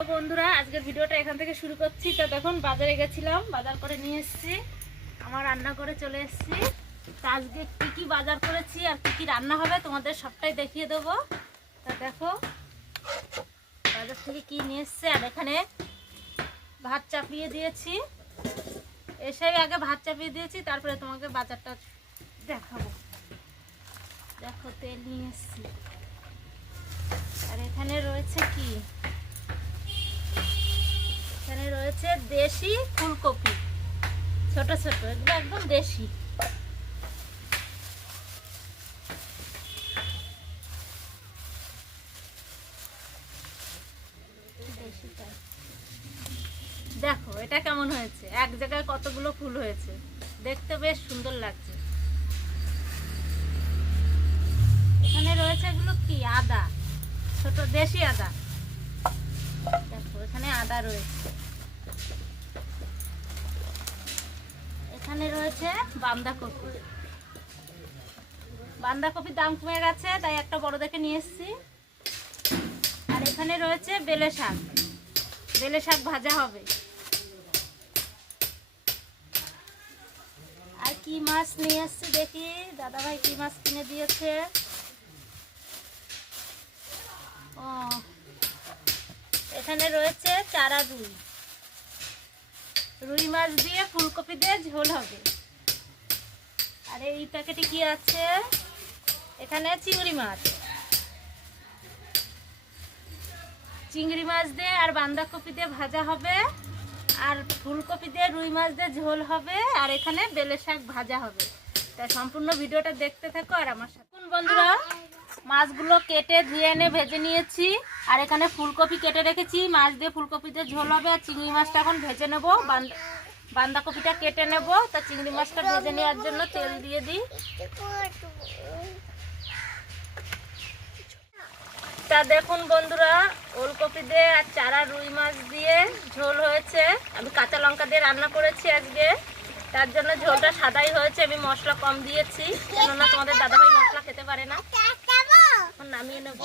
বন্ধুরা, আজকের ভিডিওটা এখান থেকে শুরু করছি। তো দেখুন, বাজারে গেছিলাম, বাজার করে নিয়ে এসেছি। আমার রান্না করে চলে এসেছি। তা আজকে কী কী বাজার করেছি আর কী কী রান্না হবে তোমাদের সবটাই দেখিয়ে দেবো। তা দেখো, বাজার থেকে কী নিয়ে এসছে? আর এখানে ভাত চাপিয়ে দিয়েছি। এসেই আগে ভাত চাপিয়ে দিয়েছি, তারপরে তোমাকে বাজারটা দেখাবো। দেখো, তেল নিয়ে এসছি। আর এখানে রয়েছে কি? রয়েছে দেশি ফুলকপি। ছোট ছোট, এগুলো একদম দেশি। দেখো, এটা কেমন হয়েছে? এক জায়গায় কতগুলো ফুল হয়েছে? দেখতে বেশ সুন্দর লাগছে। এখানে রয়েছে এগুলো কি? আদা। ছোট, দেশি আদা। দেখো, এখানে আদা রয়েছে। এখানে রয়েছে বাঁধাকপি। বাঁধাকপির দাম কমে গেছে, তাই একটা বড় দেখে নিয়ে এসেছি। আর এখানে রয়েছে বেলে শাক। বেলে শাক ভাজা হবে। আর কি মাছ নিয়ে এসছি দেখি। দাদাভাই কি মাছ কিনে দিয়েছে। ও, এখানে রয়েছে চারা রুই রুই মাছ দিয়ে ফুলকপি দিয়ে ঝোল হবে। আর এই প্যাকেটে কি আছে? এখানে চিংড়ি মাছ। চিংড়ি মাছ দিয়ে আর বাঁধাকপি দিয়ে ভাজা হবে। আর ফুলকপি দিয়ে রুই মাছ দিয়ে ঝোল হবে। আর এখানে বেলে শাক ভাজা হবে। তাই সম্পূর্ণ ভিডিওটা দেখতে থাকো আর আমার সাথে। বন্ধুরা? মাছগুলো কেটে ধুয়ে এনে ভেজে নিয়েছি। আর এখানে ফুলকপি কেটে রেখেছি। মাছ দিয়ে ফুলকপিতে ঝোল হবে। আর চিংড়ি মাছটা এখন ভেজে নেব। বাঁধাকপিটা কেটে নেব। তা চিংড়ি মাছটা ভেজে নেওয়ার জন্য তেল দিয়ে দিই। তা দেখুন বন্ধুরা, ওলকপি দিয়ে আর চারা রুই মাছ দিয়ে ঝোল হয়েছে। আমি কাঁচা লঙ্কা দিয়ে রান্না করেছি আজকে। তার জন্য ঝোলটা সাদাই হয়েছে। আমি মশলা কম দিয়েছি। কেননা তোমাদের দাদাভাই মশলা খেতে পারে না। নামিয়ে নেব